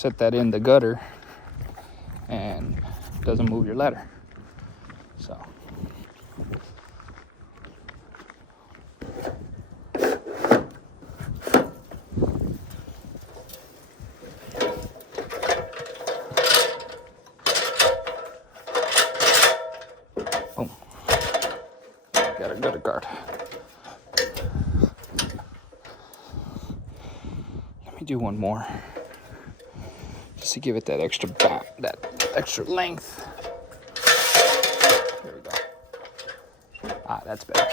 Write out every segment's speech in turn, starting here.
set that in the gutter and it doesn't move your ladder. So boom. Got a gutter guard. Let me do one more, just to give it that extra length. There we go. Ah, that's better.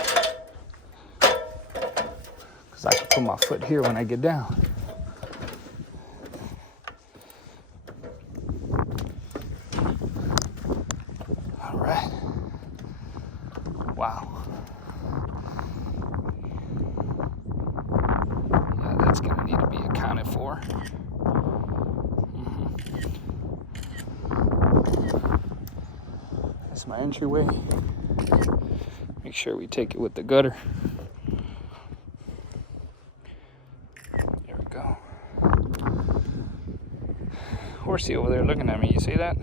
Because I can put my foot here when I get down. All right. Wow. Yeah, that's going to need to be accounted for. That's my entryway. Make sure we take it with the gutter. There we go. Horsey over there looking at me, you see that?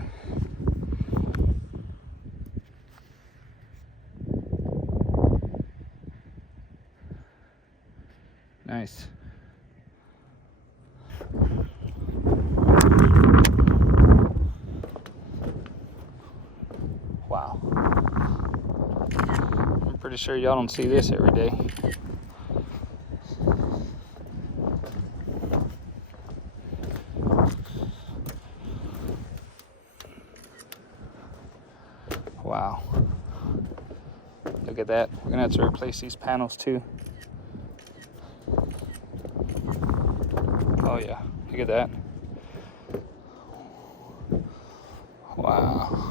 Nice. Wow. I'm pretty sure y'all don't see this every day. Wow. Look at that. We're gonna have to replace these panels too. Oh yeah, look at that. Wow.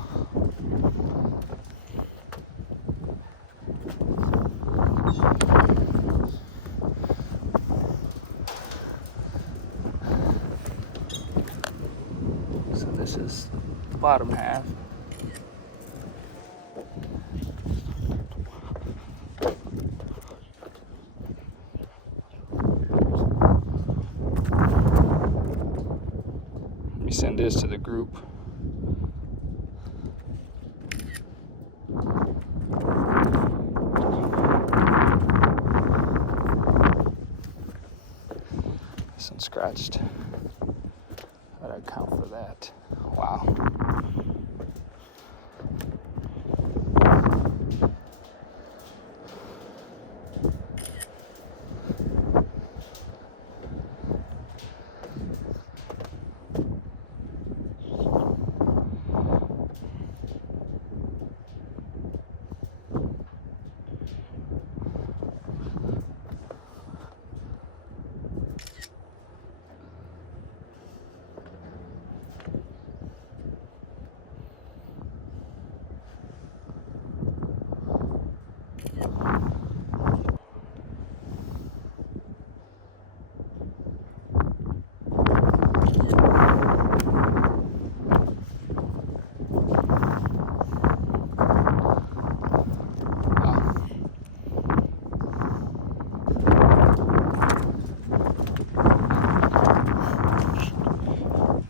So this is the bottom half. Let me send this to the group. This one's scratched. Gotta account for that. Wow.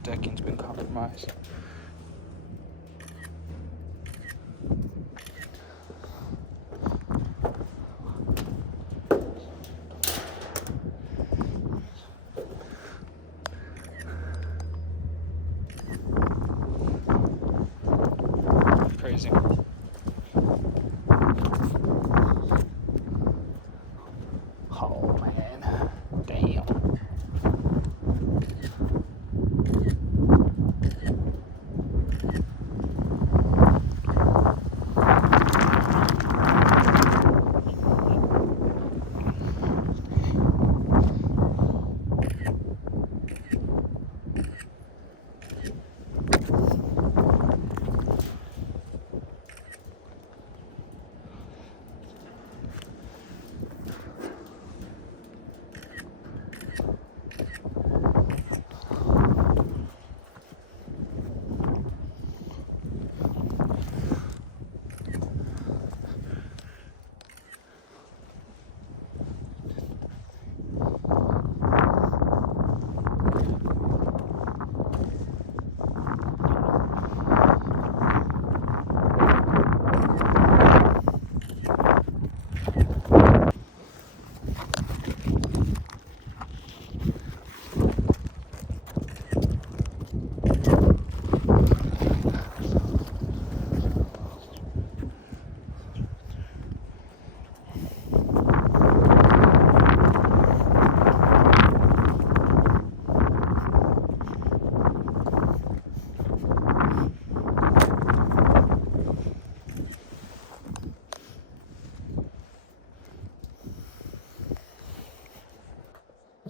Decking's been compromised. Crazy. Oh man, damn.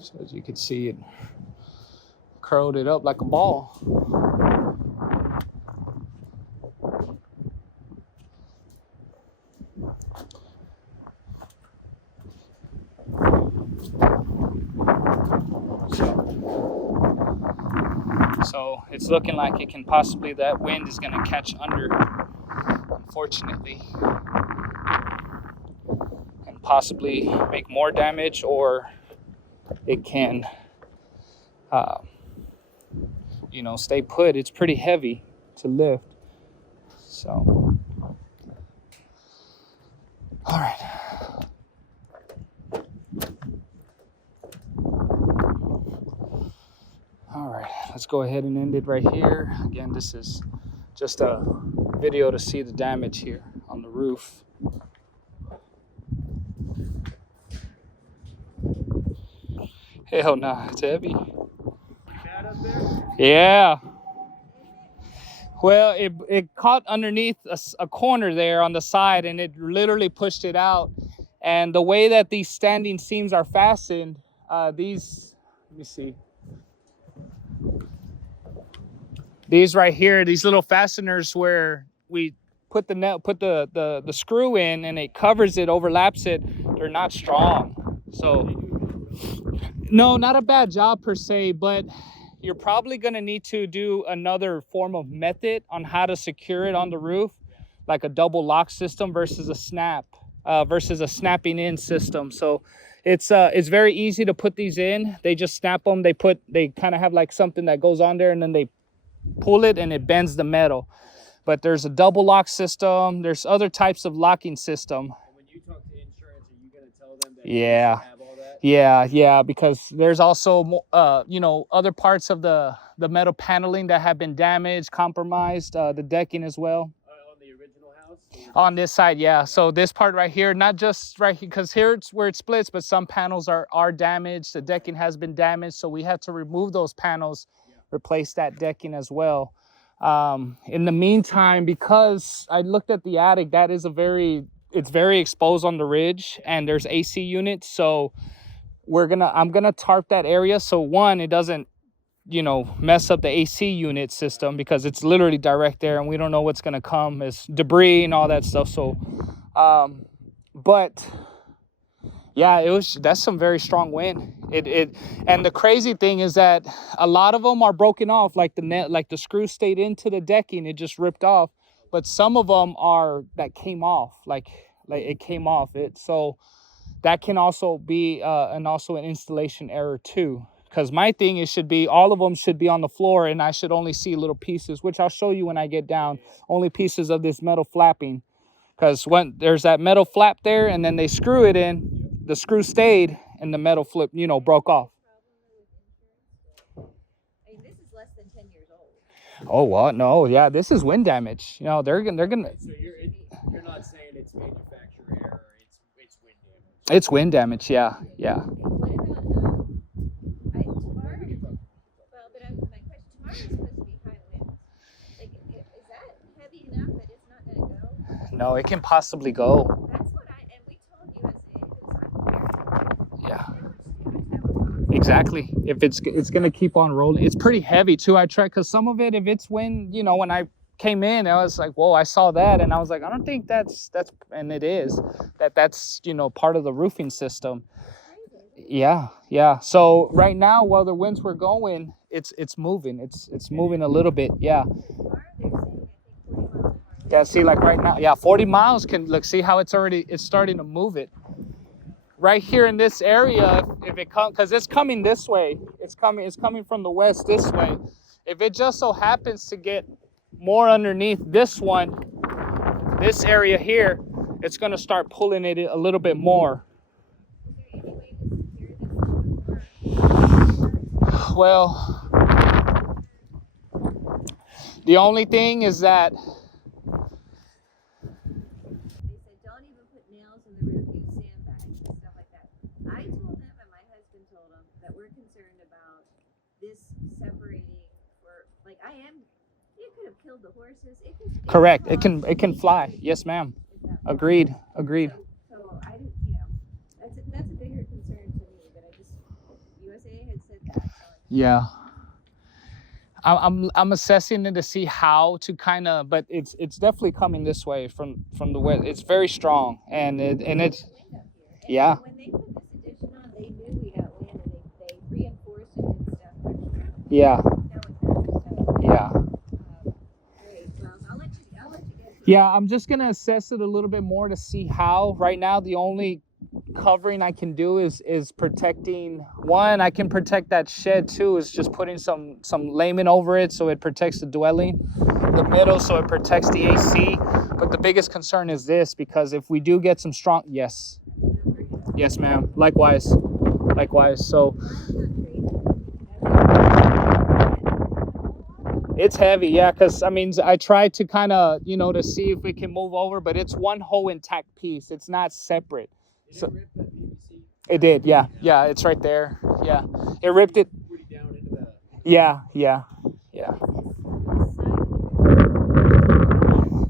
So as you can see, it curled it up like a ball. So it's looking like it can possibly, that wind is going to catch under, unfortunately, and possibly make more damage, or it can, you know, stay put. It's pretty heavy to lift. So, all right. All right, let's go ahead and end it right here. Again, this is just a video to see the damage here on the roof. Hell nah, it's heavy. Yeah. Well, it caught underneath a corner there on the side, and it literally pushed it out. And the way that these standing seams are fastened, these, let me see. These right here, these little fasteners where we put the screw in and it covers it, overlaps it, they're not strong. So no, not a bad job per se, but you're probably going to need to do another form of method on how to secure it on the roof, like a double lock system versus a snapping in system. So it's very easy to put these in. They just snap them. They kind of have like something that goes on there, and then they pull it and it bends the metal. But there's a double lock system. There's other types of locking system. And when you talk to insurance, are you going to tell them that you have all that? Yeah, because there's also you know, other parts of the metal paneling that have been damaged, compromised, the decking as well. On the original house? On this side, yeah. So this part right here, not just right here, because here it's where it splits, but some panels are damaged. The decking has been damaged, so we had to remove those panels, replace that decking as well. In the meantime, because I looked at the attic, that is it's very exposed on the ridge, and there's AC units. So I'm gonna tarp that area. So one, it doesn't, you know, mess up the AC unit system, because it's literally direct there, and we don't know what's gonna come as debris and all that stuff. So, but yeah, that's some very strong wind. And the crazy thing is that a lot of them are broken off, like the screw stayed into the decking, it just ripped off. But some of them that came off, like it came off it. So that can also be an installation error too. Because my thing all of them should be on the floor, and I should only see little pieces, which I'll show you when I get down. Only pieces of this metal flapping, because when there's that metal flap there, and then they screw it in. The screw stayed, and the metal flip, you know, broke off. I mean, this is less than 10 years old. Oh, what? No, yeah, this is wind damage. You know, they're gonna. So you're not saying it's manufacturer error. It's wind damage. It's wind damage. Yeah. What about tomorrow? Well, but my question, tomorrow is supposed to be high winds. Like, is that heavy enough that it's not gonna go? No, it can possibly go. Exactly. If it's gonna keep on rolling, it's pretty heavy too. I tried, because some of it, if it's wind, you know, when I came in, I was like, whoa, I saw that, and I was like, I don't think that's, and it is that's, you know, part of the roofing system. Yeah. So right now, while the winds were going, it's moving. It's moving a little bit. Yeah. Yeah. See, like right now, yeah, 40 miles can look. See how it's starting to move it. Right here in this area, if it comes, because it's coming this way, it's coming from the west this way. If it just so happens to get more underneath this area here, it's going to start pulling it a little bit more. Well, the only thing is that the horses. Correct. It can fly. Yes, ma'am. Agreed. So I, you know, that's a bigger concern to me. But you Yeah. I'm assessing it to see how to kind of, but it's definitely coming this way from the west. It's very strong, and it's yeah. When they put this addition on, they knew we got wind and they reinforced it and stuff extra. Yeah. Yeah. Great. Well, I'll let you get Yeah, I'm just gonna assess it a little bit more to see how. Right now, the only covering I can do is protecting. One, I can protect that shed too. Is just putting some layment over it so it protects the dwelling, the middle so it protects the AC. But the biggest concern is this, because if we do get some strong, yes, ma'am. Likewise. So it's heavy, yeah, because I mean, I tried to kind of, to see if it can move over, but it's one whole intact piece. It's not separate. So it did, yeah, it's right there. Yeah, it ripped it. Yeah.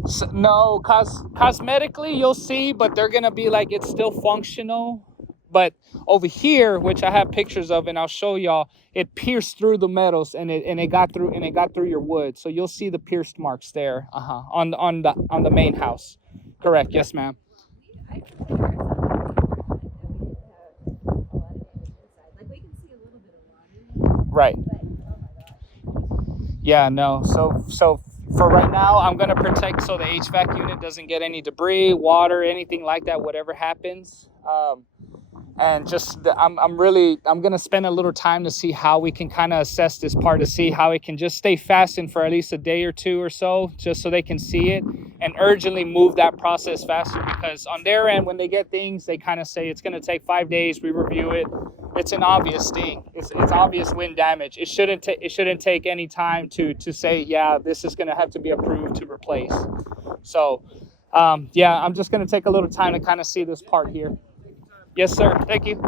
So, no, cosmetically you'll see, but they're gonna be like, it's still functional. But over here, which I have pictures of, and I'll show y'all, it pierced through the metals and it got through your wood. So you'll see the pierced marks there, on the main house. Correct, yes, ma'am. Right. Yeah, no. So for right now, I'm gonna protect so the HVAC unit doesn't get any debris, water, anything like that, whatever happens. And just I'm gonna spend a little time to see how we can kind of assess this part, to see how it can just stay fastened for at least a day or two or so, just so they can see it and urgently move that process faster. Because on their end, when they get things, they kind of say it's gonna take 5 days. We review it. It's an obvious thing. It's obvious wind damage. It shouldn't take any time to say, yeah, this is gonna have to be approved to replace. So yeah, I'm just gonna take a little time to kind of see this part here. Yes, sir. Thank you.